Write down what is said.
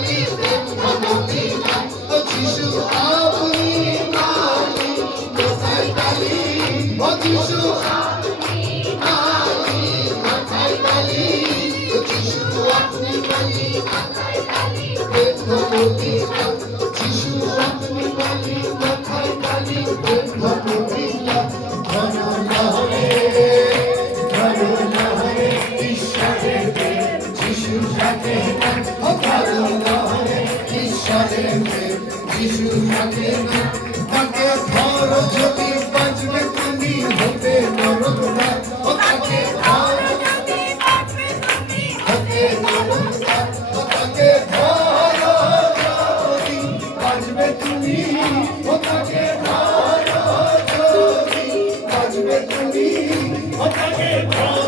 কালী প্রেম ভগবতী ও যিশু আপনি কালী কোথায় কালী ও যিশু আপনি কালী কোথায় কালী ও যিশু আপনি কালী কোথায় কালী প্রেম ভগবতী যিশু আপনি কালী কোথায় কালী প্রেম ভগবতী ঘন লহরে ঈশ্বরের প্রেম যিশুর সাথে ও ঘন লহরে ঈশ্বরের প্রেম যিশুর সাথে তাকে ধরো যদি বাঁচবে তুমি হতে নরকদার ও তাকে ধরো যদি বাঁচবে তুমি হতে নরকদার ও তাকে ধরো যদি বাঁচবে তুমি ও তাকে ধরো যদি বাঁচবে তুমি ও তাকে ধরো